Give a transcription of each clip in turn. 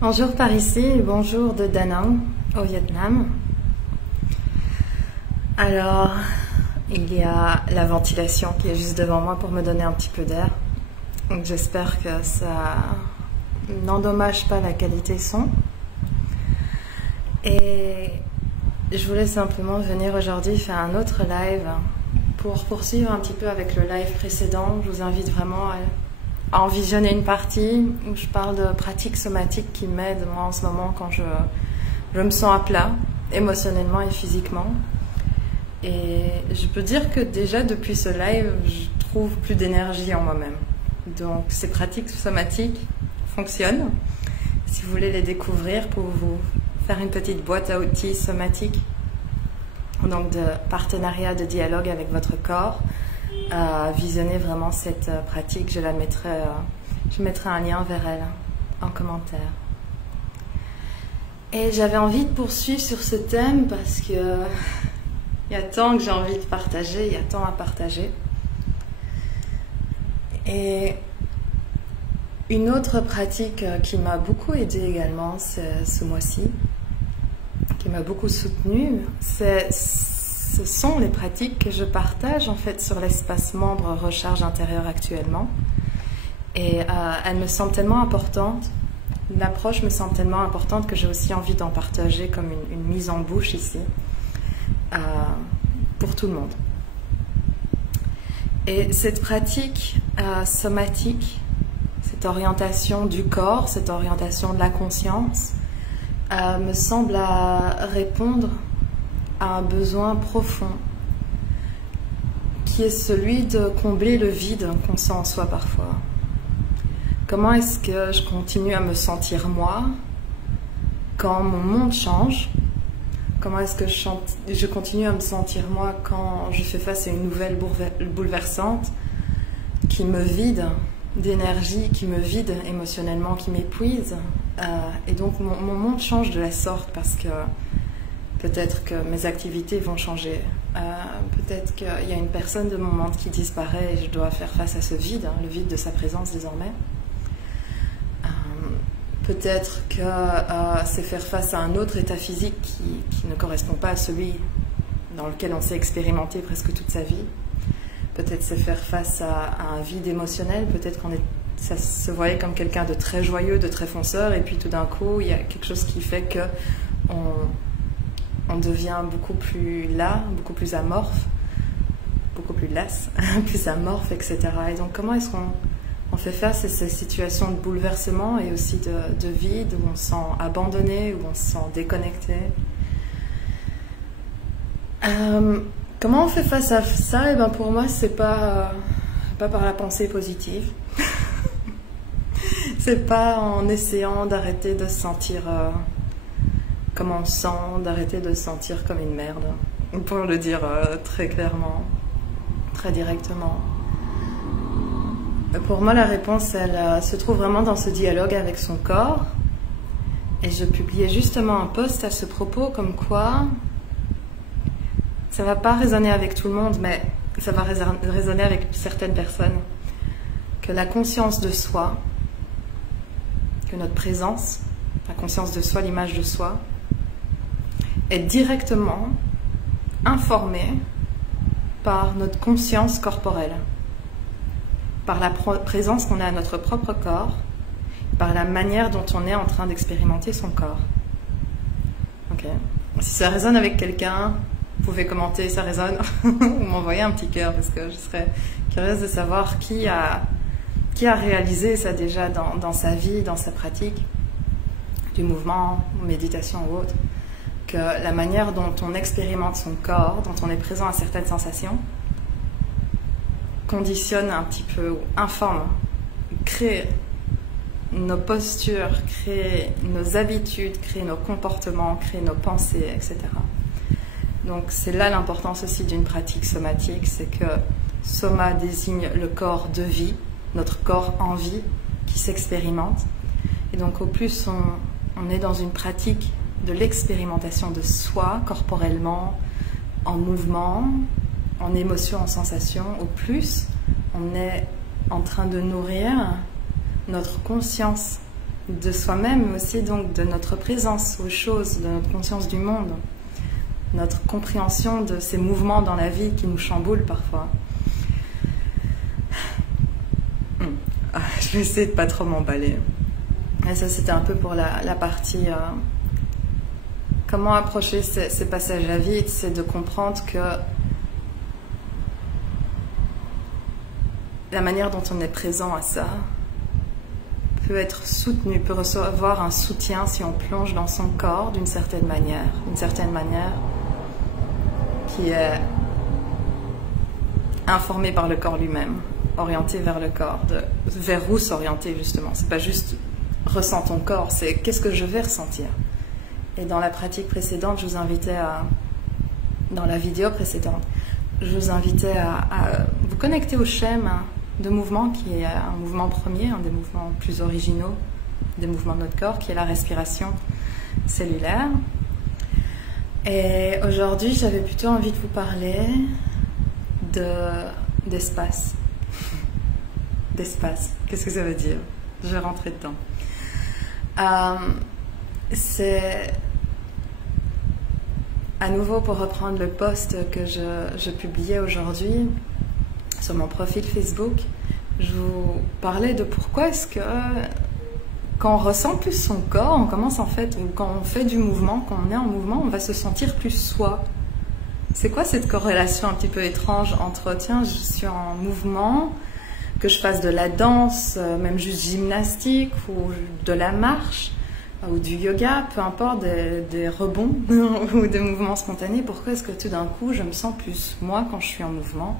Bonjour par ici et bonjour de Da Nang au Vietnam. Alors, il y a la ventilation qui est juste devant moi pour me donner un petit peu d'air. Donc j'espère que ça n'endommage pas la qualité son. Et je voulais simplement venir aujourd'hui faire un autre live pour poursuivre un petit peu avec le live précédent. Je vous invite vraiment à en visionner une partie où je parle de pratiques somatiques qui m'aident moi en ce moment quand je me sens à plat, émotionnellement et physiquement. Et je peux dire que déjà depuis ce live, je trouve plus d'énergie en moi-même. Donc ces pratiques somatiques fonctionnent. Si vous voulez les découvrir, pour vous faire une petite boîte à outils somatique, donc de partenariat, de dialogue avec votre corps, visionner vraiment cette pratique, je mettrai un lien vers elle en commentaire. Et j'avais envie de poursuivre sur ce thème parce que il y a tant que j'ai envie de partager, il y a tant à partager. Et une autre pratique qui m'a beaucoup aidée également ce mois-ci, qui m'a beaucoup soutenue, ce sont les pratiques que je partage en fait sur l'espace membre Recharge intérieure actuellement. Et elles me semblent tellement importantes, l'approche me semble tellement importante que j'ai aussi envie d'en partager comme une mise en bouche ici, pour tout le monde. Et cette pratique somatique, cette orientation du corps, cette orientation de la conscience, me semble répondre à un besoin profond qui est celui de combler le vide qu'on sent en soi parfois. Comment est-ce que je continue à me sentir moi quand mon monde change? Comment est-ce que je continue à me sentir moi quand je fais face à une nouvelle bouleversante qui me vide d'énergie, qui me vide émotionnellement, qui m'épuise? Et donc mon monde change de la sorte parce que peut-être que mes activités vont changer. Peut-être qu'il y a une personne de mon monde qui disparaît et je dois faire face à ce vide, le vide de sa présence désormais. Peut-être que c'est faire face à un autre état physique qui ne correspond pas à celui dans lequel on s'est expérimenté presque toute sa vie. Peut-être c'est faire face à un vide émotionnel. Peut-être ça se voyait comme quelqu'un de très joyeux, de très fonceur, et puis tout d'un coup, il y a quelque chose qui fait que on devient beaucoup plus las, beaucoup plus amorphe, beaucoup plus lasse, plus amorphe, etc. Et donc, comment est-ce qu'on fait face à ces situations de bouleversement et aussi de vide, où on se sent abandonné, où on se sent déconnecté? Comment on fait face à ça? Et ben pour moi, c'est pas par la pensée positive. C'est pas en essayant d'arrêter de se sentir comme on se sent, d'arrêter de se sentir comme une merde, pour le dire très clairement, très directement. Pour moi, la réponse, elle se trouve vraiment dans ce dialogue avec son corps. Et je publiais justement un post à ce propos, comme quoi ça va pas résonner avec tout le monde, mais ça va résonner avec certaines personnes. Que la conscience de soi, que notre présence, la conscience de soi, l'image de soi, est directement informée par notre conscience corporelle, par la présence qu'on a à notre propre corps, par la manière dont on est en train d'expérimenter son corps. Okay. Si ça résonne avec quelqu'un, vous pouvez commenter, ça résonne, ou m'envoyer un petit cœur, parce que je serais curieuse de savoir qui a réalisé ça déjà dans sa vie, dans sa pratique, du mouvement, méditation ou autre, que la manière dont on expérimente son corps, dont on est présent à certaines sensations, conditionne un petit peu, ou informe, crée nos postures, crée nos habitudes, crée nos comportements, crée nos pensées, etc. Donc c'est là l'importance aussi d'une pratique somatique, c'est que soma désigne le corps de vie, notre corps en vie qui s'expérimente. Et donc au plus on est dans une pratique de l'expérimentation de soi corporellement, en mouvement, en émotion, en sensation, au plus on est en train de nourrir notre conscience de soi-même, mais aussi donc de notre présence aux choses, de notre conscience du monde, notre compréhension de ces mouvements dans la vie qui nous chamboulent parfois. Je vais essayer de pas trop m'emballer. Et ça, c'était un peu pour la partie comment approcher ces passages à vide, c'est de comprendre que la manière dont on est présent à ça peut être soutenu, peut recevoir un soutien si on plonge dans son corps d'une certaine manière qui est informée par le corps lui-même, orientée vers le corps, vers où s'orienter justement. C'est pas juste ressens ton corps, c'est qu'est-ce que je vais ressentir. Et dans la pratique précédente, je vous invitais dans la vidéo précédente, je vous invitais à vous connecter au schéma de mouvement qui est un mouvement premier, un des mouvements plus originaux des mouvements de notre corps, qui est la respiration cellulaire. Et aujourd'hui, j'avais plutôt envie de vous parler d'espace. D'espace. Qu'est-ce que ça veut dire? Je vais rentrer dedans. C'est à nouveau pour reprendre le post que je publiais aujourd'hui sur mon profil Facebook. Je vous parlais de pourquoi est-ce que quand on ressent plus son corps, on commence en fait, ou quand on fait du mouvement, quand on est en mouvement, on va se sentir plus soi. C'est quoi cette corrélation un petit peu étrange entre tiens, je suis en mouvement, que je fasse de la danse, même juste gymnastique ou de la marche ou du yoga, peu importe, des rebonds ou des mouvements spontanés, pourquoi est-ce que tout d'un coup je me sens plus moi quand je suis en mouvement?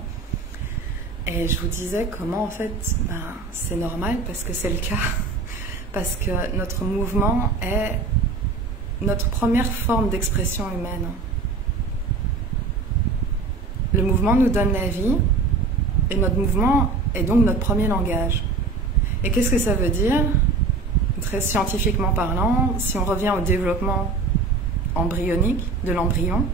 Et je vous disais comment en fait c'est normal parce que c'est le cas, parce que notre mouvement est notre première forme d'expression humaine. Le mouvement nous donne la vie et notre mouvement est donc notre premier langage. Et qu'est-ce que ça veut dire? Très scientifiquement parlant, si on revient au développement embryonique de l'embryon,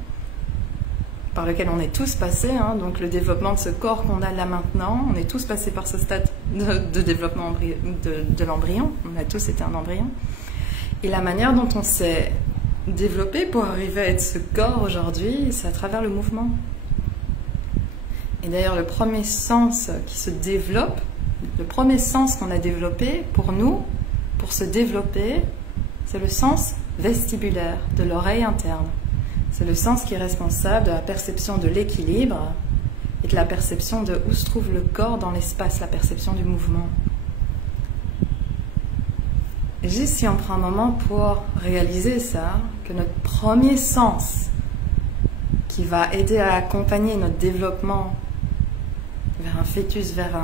par lequel on est tous passés, donc le développement de ce corps qu'on a là maintenant, on est tous passés par ce stade de développement de l'embryon, on a tous été un embryon. Et la manière dont on s'est développé pour arriver à être ce corps aujourd'hui, c'est à travers le mouvement. Et d'ailleurs, le premier sens qui se développe, le premier sens qu'on a développé pour nous, pour se développer, c'est le sens vestibulaire de l'oreille interne. C'est le sens qui est responsable de la perception de l'équilibre et de la perception de où se trouve le corps dans l'espace, la perception du mouvement. Et juste si on prend un moment pour réaliser ça, que notre premier sens qui va aider à accompagner notre développement vers un fœtus, vers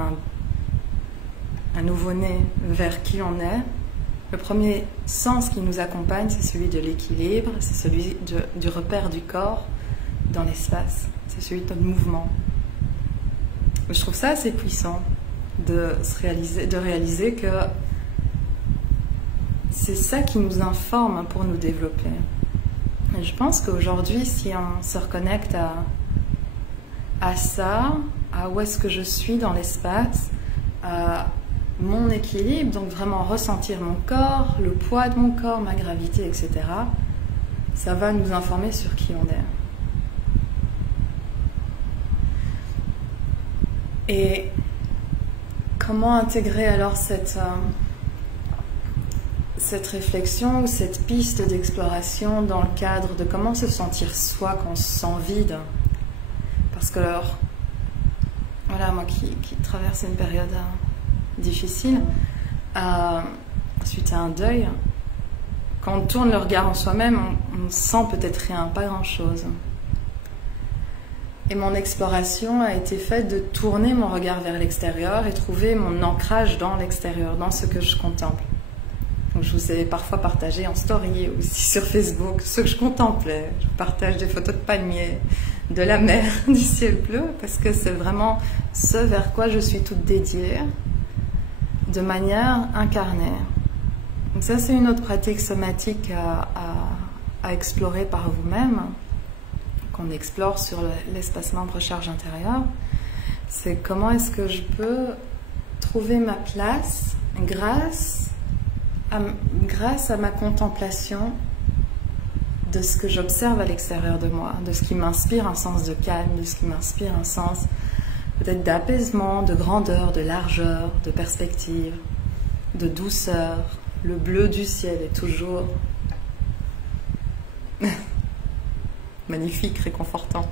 un nouveau-né, vers qui on est, le premier sens qui nous accompagne, c'est celui de l'équilibre, c'est celui du repère du corps dans l'espace, c'est celui de notre mouvement. Je trouve ça assez puissant de réaliser que c'est ça qui nous informe pour nous développer. Et je pense qu'aujourd'hui, si on se reconnecte à ça, à où est-ce que je suis dans l'espace, à mon équilibre, donc vraiment ressentir mon corps, le poids de mon corps, ma gravité, etc., ça va nous informer sur qui on est. Et comment intégrer alors cette réflexion ou cette piste d'exploration dans le cadre de comment se sentir soi quand on se sent vide? Parce que alors, voilà, moi qui traverse une période difficile, suite à un deuil, quand on tourne le regard en soi-même, on sent peut-être rien, pas grand-chose. Et mon exploration a été faite de tourner mon regard vers l'extérieur et trouver mon ancrage dans l'extérieur, dans ce que je contemple. Donc je vous ai parfois partagé en story, aussi sur Facebook, ce que je contemplais. Je partage des photos de palmiers, de la mer, du ciel bleu, parce que c'est vraiment ce vers quoi je suis toute dédiée, de manière incarnée. Donc ça, c'est une autre pratique somatique à explorer par vous-même, qu'on explore sur l'espacement de recharge intérieure. C'est comment est-ce que je peux trouver ma place grâce grâce à ma contemplation de ce que j'observe à l'extérieur de moi, de ce qui m'inspire un sens de calme, de ce qui m'inspire un sens peut-être d'apaisement, de grandeur, de largeur, de perspective, de douceur. Le bleu du ciel est toujours magnifique, réconfortant.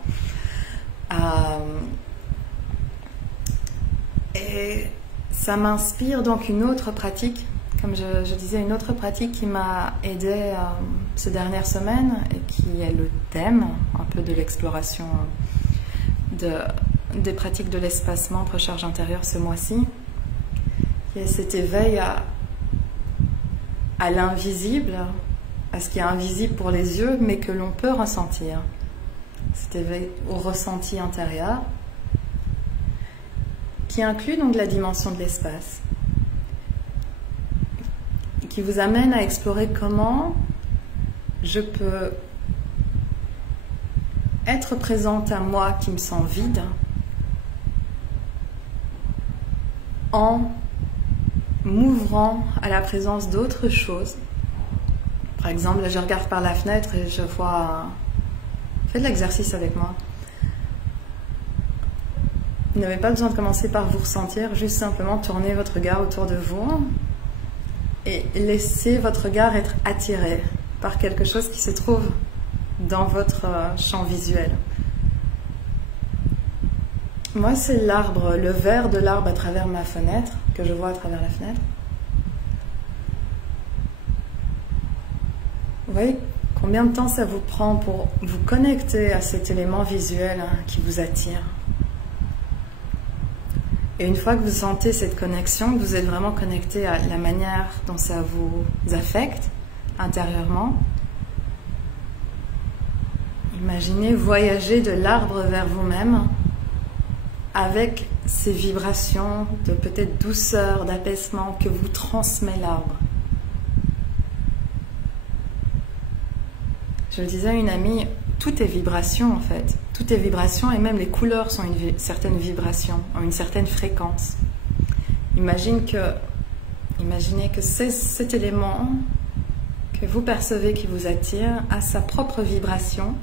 Et ça m'inspire donc une autre pratique, comme je disais, une autre pratique qui m'a aidée ces dernières semaines et qui est le thème un peu de l'exploration des pratiques de l'espacement, recharge intérieure ce mois-ci, qui est cet éveil à l'invisible, à ce qui est invisible pour les yeux, mais que l'on peut ressentir. Cet éveil au ressenti intérieur, qui inclut donc la dimension de l'espace, qui vous amène à explorer comment je peux être présente à moi qui me sens vide en m'ouvrant à la présence d'autres choses. Par exemple, là, je regarde par la fenêtre et je vois... Faites l'exercice avec moi. Vous n'avez pas besoin de commencer par vous ressentir, juste simplement tournez votre regard autour de vous et laissez votre regard être attiré par quelque chose qui se trouve dans votre champ visuel. Moi, c'est l'arbre, le vert de l'arbre à travers ma fenêtre, que je vois à travers la fenêtre. Vous voyez combien de temps ça vous prend pour vous connecter à cet élément visuel qui vous attire? Et une fois que vous sentez cette connexion, que vous êtes vraiment connecté à la manière dont ça vous affecte intérieurement, imaginez voyager de l'arbre vers vous-même avec ces vibrations de peut-être douceur, d'apaisement que vous transmet l'arbre. Je le disais à une amie, tout est vibration en fait. Tout est vibration et même les couleurs sont une certaine vibration, ont une certaine fréquence. Imaginez que cet élément que vous percevez qui vous attire a sa propre vibration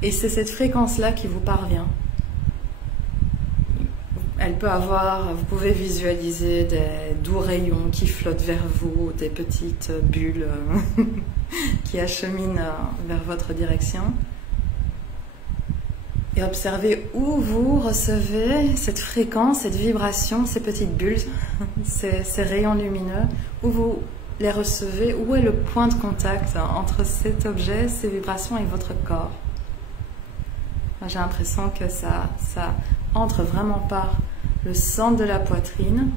et c'est cette fréquence-là qui vous parvient. Elle peut avoir, vous pouvez visualiser des doux rayons qui flottent vers vous, des petites bulles qui acheminent vers votre direction. Et observez où vous recevez cette fréquence, cette vibration, ces petites bulles, ces rayons lumineux, où vous les recevez, où est le point de contact entre cet objet, ces vibrations et votre corps. J'ai l'impression que ça entre vraiment par le centre de la poitrine,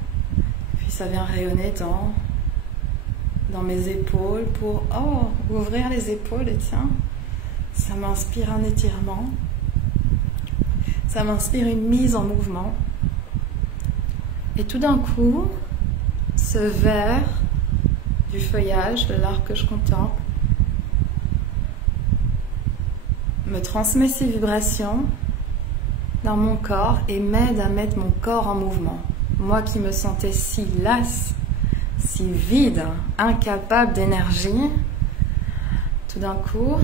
puis ça vient rayonner dans mes épaules pour ouvrir les épaules et tiens, ça m'inspire un étirement, ça m'inspire une mise en mouvement. Et tout d'un coup, ce vert du feuillage de l'arbre que je contemple me transmet ces vibrations dans mon corps et m'aide à mettre mon corps en mouvement. Moi qui me sentais si lasse, si vide, incapable d'énergie, tout d'un coup,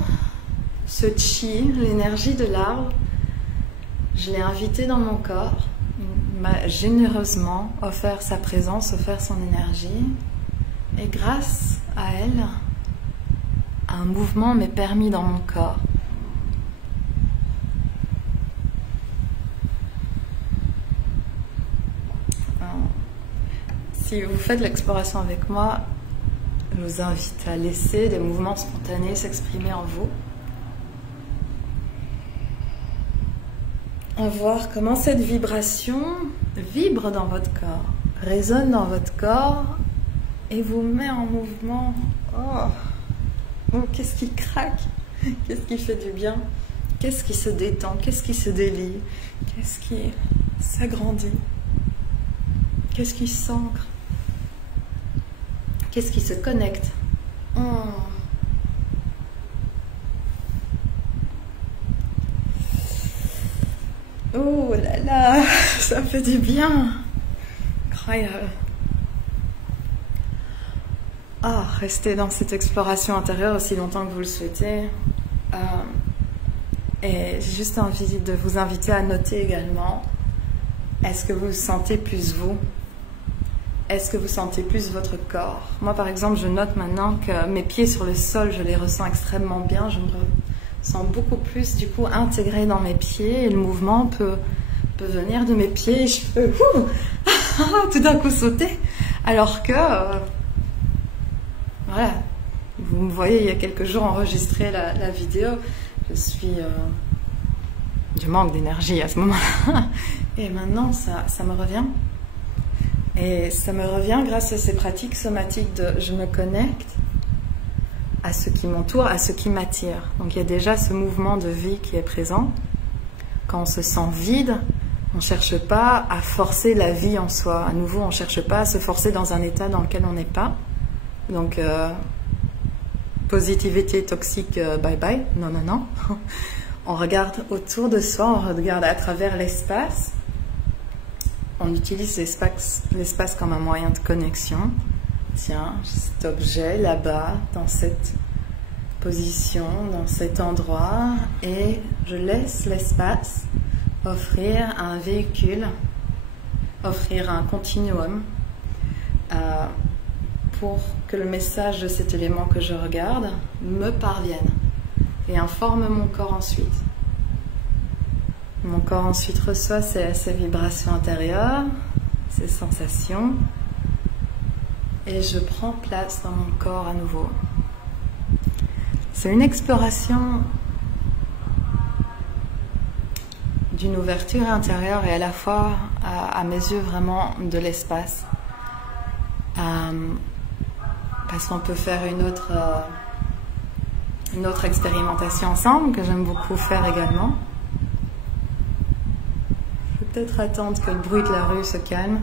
ce chi, l'énergie de l'arbre, je l'ai invité dans mon corps, il m'a généreusement offert sa présence, offert son énergie, et grâce à elle, un mouvement m'est permis dans mon corps. Si vous faites l'exploration avec moi, je vous invite à laisser des mouvements spontanés s'exprimer en vous. À voir comment cette vibration vibre dans votre corps, résonne dans votre corps et vous met en mouvement. Oh, qu'est-ce qui craque? Qu'est-ce qui fait du bien? Qu'est-ce qui se détend? Qu'est-ce qui se délie? Qu'est-ce qui s'agrandit? Qu'est-ce qui s'ancre? Qu'est-ce qui se connecte? Oh là là, ça fait du bien. Incroyable. restez dans cette exploration intérieure aussi longtemps que vous le souhaitez. Et j'ai juste envie de vous inviter à noter également, est-ce que vous sentez plus vous? Est-ce que vous sentez plus votre corps? Moi, par exemple, je note maintenant que mes pieds sur le sol, je les ressens extrêmement bien. Je me sens beaucoup plus, du coup, intégrée dans mes pieds. Et le mouvement peut venir de mes pieds. Et je peux tout d'un coup sauter. Alors que, voilà, vous me voyez il y a quelques jours enregistrer la vidéo. Je manque d'énergie à ce moment-là. Et maintenant, ça me revient. Et ça me revient grâce à ces pratiques somatiques de je me connecte à ce qui m'entoure, à ce qui m'attire. Donc il y a déjà ce mouvement de vie qui est présent. Quand on se sent vide, on ne cherche pas à forcer la vie en soi. À nouveau, on ne cherche pas à se forcer dans un état dans lequel on n'est pas. Donc, positivité toxique, bye bye. Non, non, non. On regarde autour de soi, on regarde à travers l'espace. On utilise l'espace comme un moyen de connexion. Tiens, cet objet là-bas, dans cette position, dans cet endroit, et je laisse l'espace offrir un véhicule, offrir un continuum pour que le message de cet élément que je regarde me parvienne et informe mon corps ensuite. Mon corps ensuite reçoit ces vibrations intérieures, ces sensations, et je prends place dans mon corps à nouveau. C'est une exploration d'une ouverture intérieure et à la fois, à mes yeux, vraiment de l'espace. Parce qu'on peut faire une autre expérimentation ensemble, que j'aime beaucoup faire également. Peut-être attendre que le bruit de la rue se calme.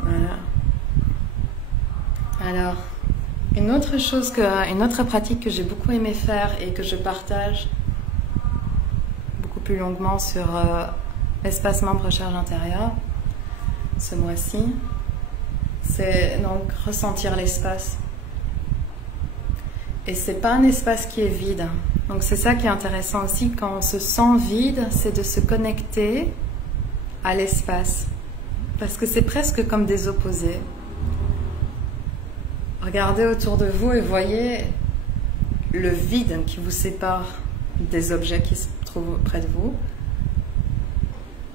Voilà. Alors, une autre pratique que j'ai beaucoup aimé faire et que je partage beaucoup plus longuement sur l'espace membre recherche intérieure ce mois-ci, c'est donc ressentir l'espace. Et c'est pas un espace qui est vide. Donc c'est ça qui est intéressant aussi, quand on se sent vide, c'est de se connecter à l'espace. Parce que c'est presque comme des opposés. Regardez autour de vous et voyez le vide qui vous sépare des objets qui se trouvent près de vous.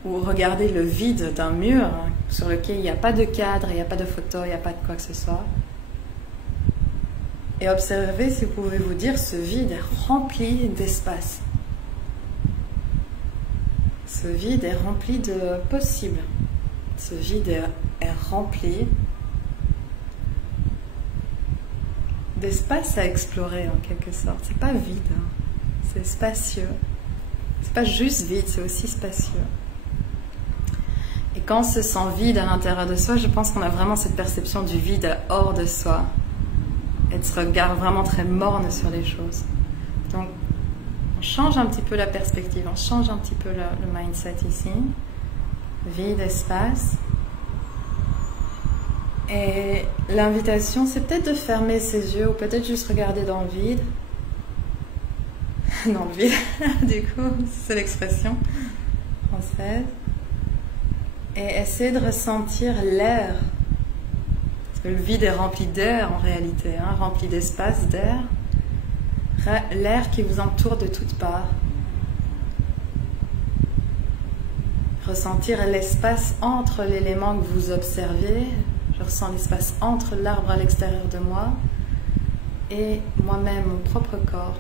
Ou regardez le vide d'un mur sur lequel il n'y a pas de cadre, il n'y a pas de photo, il n'y a pas de quoi que ce soit. Et observez si vous pouvez vous dire, ce vide est rempli d'espace. Ce vide est rempli de possibles. Ce vide est rempli d'espace à explorer en quelque sorte. C'est pas vide, c'est spacieux. C'est pas juste vide, c'est aussi spacieux. Et quand on se sent vide à l'intérieur de soi, je pense qu'on a vraiment cette perception du vide hors de soi. Et de ce regard vraiment très morne sur les choses. Donc, on change un petit peu la perspective, on change un petit peu le mindset ici. Vide, espace. Et l'invitation, c'est peut-être de fermer ses yeux ou peut-être juste regarder dans le vide. Dans le vide, du coup, c'est l'expression française. Et essayer de ressentir l'air. Parce que le vide est rempli d'air en réalité, rempli d'espace, d'air. L'air qui vous entoure de toutes parts. Ressentir l'espace entre l'élément que vous observez. Je ressens l'espace entre l'arbre à l'extérieur de moi et moi-même, mon propre corps.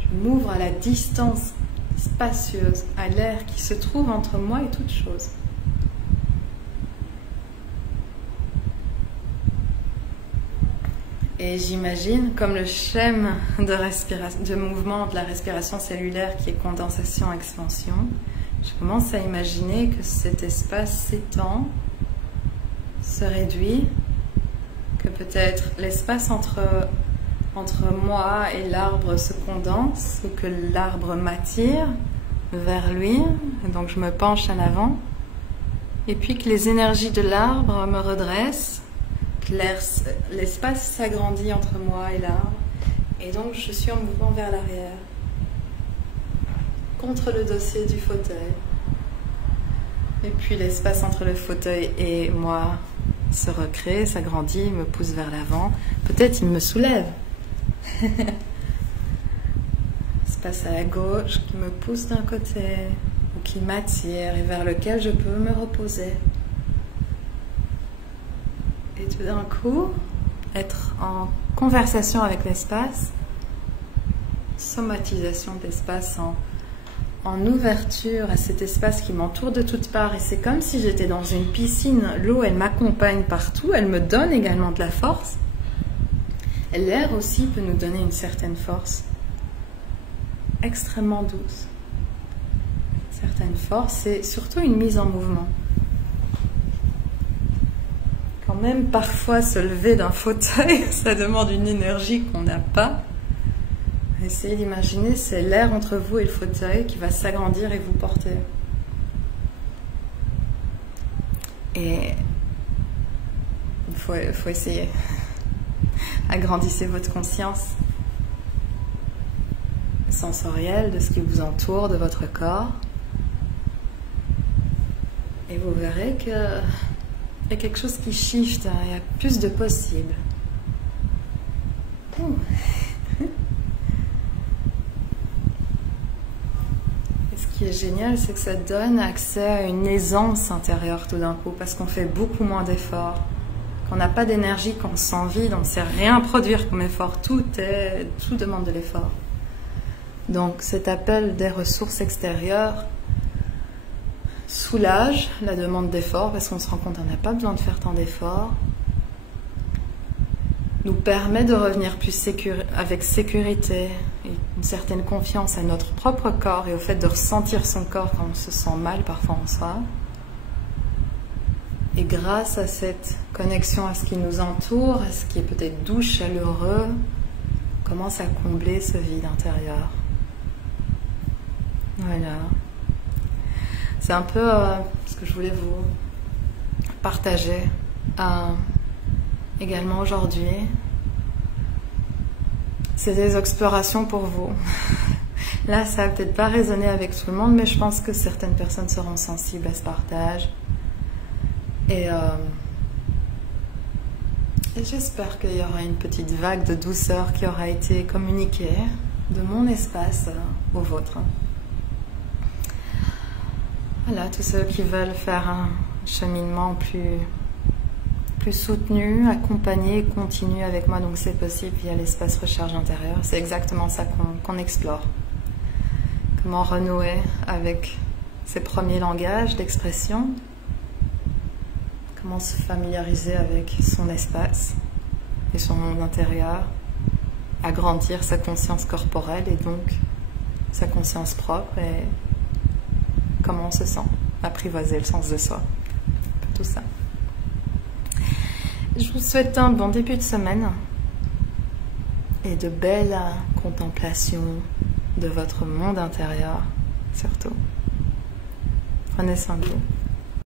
Je m'ouvre à la distance spacieuse, à l'air qui se trouve entre moi et toute chose. Et j'imagine, comme le schème de mouvement de la respiration cellulaire qui est condensation-expansion, je commence à imaginer que cet espace s'étend, se réduit, que peut-être l'espace entre moi et l'arbre se condense, ou que l'arbre m'attire, vers lui, donc je me penche en avant, et puis que les énergies de l'arbre me redressent, que l'espace s'agrandit entre moi et l'arbre, et donc je suis en mouvement vers l'arrière, contre le dossier du fauteuil. Et puis l'espace entre le fauteuil et moi se recrée, s'agrandit, me pousse vers l'avant. Peut-être il me soulève. Espace à la gauche qui me pousse d'un côté ou qui m'attire et vers lequel je peux me reposer. Et tout d'un coup, être en conversation avec l'espace, somatisation d'espace en ouverture à cet espace qui m'entoure de toutes parts. Et c'est comme si j'étais dans une piscine. L'eau, elle m'accompagne partout, elle me donne également de la force. Et l'air aussi peut nous donner une certaine force, extrêmement douce. Une certaine force, c'est surtout une mise en mouvement. Quand même, parfois, se lever d'un fauteuil, ça demande une énergie qu'on n'a pas. Essayez d'imaginer, c'est l'air entre vous et le fauteuil qui va s'agrandir et vous porter. Et il faut essayer. Agrandissez votre conscience sensorielle de ce qui vous entoure, de votre corps. Et vous verrez qu'il y a quelque chose qui shift, il y a plus de possibles. Ce qui est génial, c'est que ça donne accès à une aisance intérieure tout d'un coup, parce qu'on fait beaucoup moins d'efforts, qu'on n'a pas d'énergie, qu'on se sent vide, on ne sait rien produire comme effort, tout demande de l'effort. Donc cet appel des ressources extérieures soulage la demande d'effort, parce qu'on se rend compte qu'on n'a pas besoin de faire tant d'efforts, nous permet de revenir plus avec sécurité et une certaine confiance à notre propre corps et au fait de ressentir son corps quand on se sent mal parfois en soi. Et grâce à cette connexion à ce qui nous entoure, à ce qui est peut-être doux, chaleureux, on commence à combler ce vide intérieur. Voilà. C'est un peu ce que je voulais vous partager également aujourd'hui. C'est des explorations pour vous. Là, ça va peut-être pas résonner avec tout le monde, mais je pense que certaines personnes seront sensibles à ce partage. Et j'espère qu'il y aura une petite vague de douceur qui aura été communiquée de mon espace au vôtre. Voilà, tous ceux qui veulent faire un cheminement plus soutenu, accompagné et continu avec moi, donc c'est possible via l'espace recharge intérieure. C'est exactement ça qu'on explore. Comment renouer avec ses premiers langages d'expression, comment se familiariser avec son espace et son monde intérieur, agrandir sa conscience corporelle et donc sa conscience propre, et comment on se sent, apprivoiser le sens de soi, tout ça. Je vous souhaite un bon début de semaine et de belles contemplations de votre monde intérieur, surtout. Prenez soin de vous.